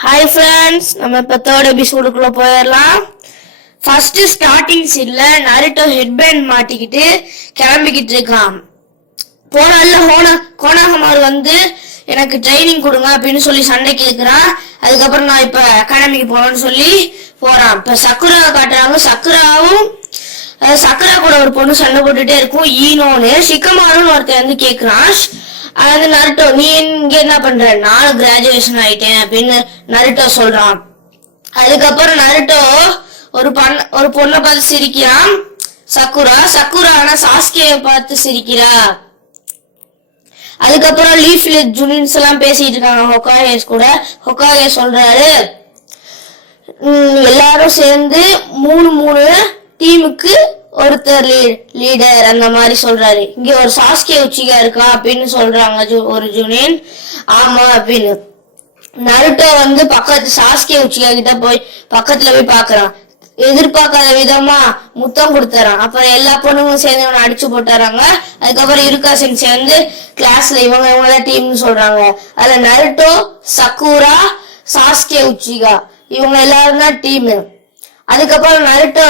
Hi friends, நம்ம இப்போ third எபிசோடுக்குள்ள போயிடலாம். ஃபர்ஸ்ட் ஸ்டார்டிங் சீன்ல நருட்டோ ஹெட்பேண்ட் மாட்டிக்கிட்டு கிளம்பிக்கிட்டு இருக்கான். போனால கோனாகமார் வந்து எனக்கு ட்ரைனிங் கொடுங்க அப்படின்னு சொல்லி சண்டை கேட்கிறான். அதுக்கப்புறம் நான் இப்ப அகாடமிக்கு போறேன்னு சொல்லி போறான். இப்ப சக்குராவை காட்டுறாங்க. சக்குரா கூட ஒரு பொண்ணு சண்டை போட்டுட்டே இருக்கும். ஈனோன்னு ஷிக்கமாருன்னு ஒருத்தர் வந்து கேக்குறான். அது நருட்டோ, நீ இங்க என்ன பண்ற? நான் கிராஜுவேஷன் ஆயிட்டேன் அப்படின்னு நருட்டோ சொல்றான். அதுக்கப்புறம் நருட்டோ ஒரு பொண்ணை பார்த்து சிரிக்கிறான். சக்குரா ஆனா சாஸ்கேயை பார்த்து சிரிக்கிறா. அதுக்கப்புறம் லீஃப்ல ஜுனின்ஸ் எல்லாம் பேசிட்டு இருக்காங்க ஹொகாகேஸ் கூட. ஹொகாகே சொல்றாரு, எல்லாரும் சேர்ந்து மூணு டீமுக்கு ஒருத்தர் லீடர் அந்த மாதிரி சொல்றாரு. இங்க ஒரு சாஸ்கே உச்சிகா இருக்கா அப்படின்னு சொல்றாங்க ஒரு ஜுனின். ஆமா அப்படின்னு நருட்டோ வந்து சாஸ்கே உச்சிகா கிட்ட பக்கத்துல போய் பாக்குறான். எதிர்பார்க்காத விதமா முத்தம் கொடுத்துறான். அப்புறம் எல்லா பொண்ணுங்களும் சேர்ந்து அவனை அடிச்சு போட்டுறாங்க. அதுக்கப்புறம் இருக்கா சென்சே வந்து கிளாஸ்ல இவங்க டீம்னு சொல்றாங்க. அதுல நருட்டோ, சக்குரா, சாஸ்கே உச்சிகா இவங்க எல்லாரும் தான் டீம். அதுக்கப்புறம் நருட்டோ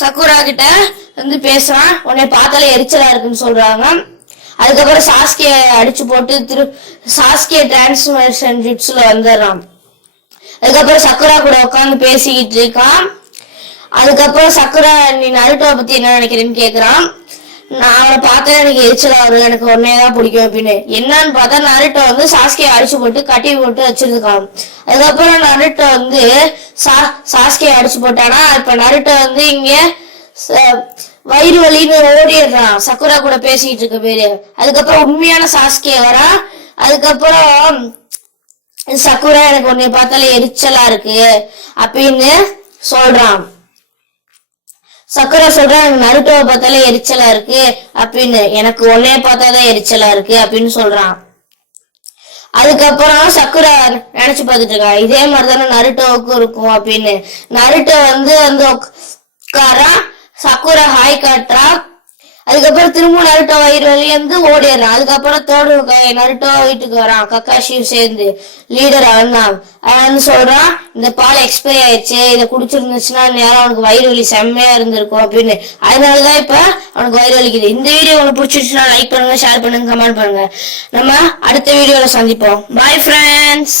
சக்குரா கிட்ட வந்து பேசுறான். உன்னை பார்த்தாலே எரிச்சலா இருக்குன்னு சொல்றாங்க. அதுக்கப்புறம் சாஸ்கே அடிச்சு போட்டு சாஸ்கே டிரான்ஸ்ஃபர்மேஷன் ஜுட்ஸ்ல வந்துடுறான். அதுக்கப்புறம் சக்குரா கூட உட்காந்து பேசிக்கிட்டு இருக்கான். அதுக்கப்புறம் சக்குரா, நீ நருட்டோவை பத்தி என்ன நினைக்கிறேன்னு கேக்குறான். நான் அவனை பார்த்தா எனக்கு எரிச்சலா வருது, எனக்கு உன்னையதான் பிடிக்கும் அப்படின்னு. என்னன்னு பார்த்தா நருட்டோ வந்து சாஸ்கே அடிச்சு போட்டு கட்டி போட்டு வச்சிருக்கான். அதுக்கப்புறம் நருட்டோ வந்து சாஸ்கே அடிச்சு போட்டானா. இப்ப நருட்டோ வந்து இங்க வயிறு வலின்னு ஓடிடுறான் சக்குரா கூட பேசிட்டு இருக்க பேரு. அதுக்கப்புறம் உண்மையான சாஸ்கே வரா. அதுக்கப்புறம் சக்குரா, எனக்கு உன்னை பார்த்தாலே எரிச்சலா இருக்கு அப்படின்னு சொல்றான். சக்குரா சொல்றான், எனக்கு நருட்டோவை பார்த்தாலே எரிச்சலா இருக்கு அப்படின்னு. எனக்கு உன்னைய பார்த்தாதான் எரிச்சலா இருக்கு அப்படின்னு சொல்றான். அதுக்கப்புறம் சக்குரா நினைச்சு பார்த்துட்டு இருக்கா, இதே மாதிரிதானே நருட்டோவுக்கும் இருக்கும் அப்படின்னு. நருட்டோ வந்து உட்காரா. சக்குரா ஹாய் காட்டுறா. அதுக்கப்புறம் திரும்ப நருட்டோ வயிறு வழிய இருந்து ஓடிடுறான். அதுக்கப்புறம் நருட்டோ வீட்டுக்கு வரான். கக்காஷியும் சேர்ந்து லீடர் அவன் சொல்றான், இந்த பால் எக்ஸ்பைரி ஆயிடுச்சு, இதை குடிச்சிருந்துச்சுன்னா நேரம் அவனுக்கு வயிறு வலி செம்மையா இருந்திருக்கும் அப்படின்னு. அதனாலதான் இப்ப அவனுக்கு வயிறு வலிக்குது. இந்த வீடியோ உங்களுக்கு பிடிச்சிருச்சுன்னா லைக் பண்ணுங்க, ஷேர் பண்ணுங்க, கமெண்ட் பண்ணுங்க. நம்ம அடுத்த வீடியோல சந்திப்போம். Bye friends.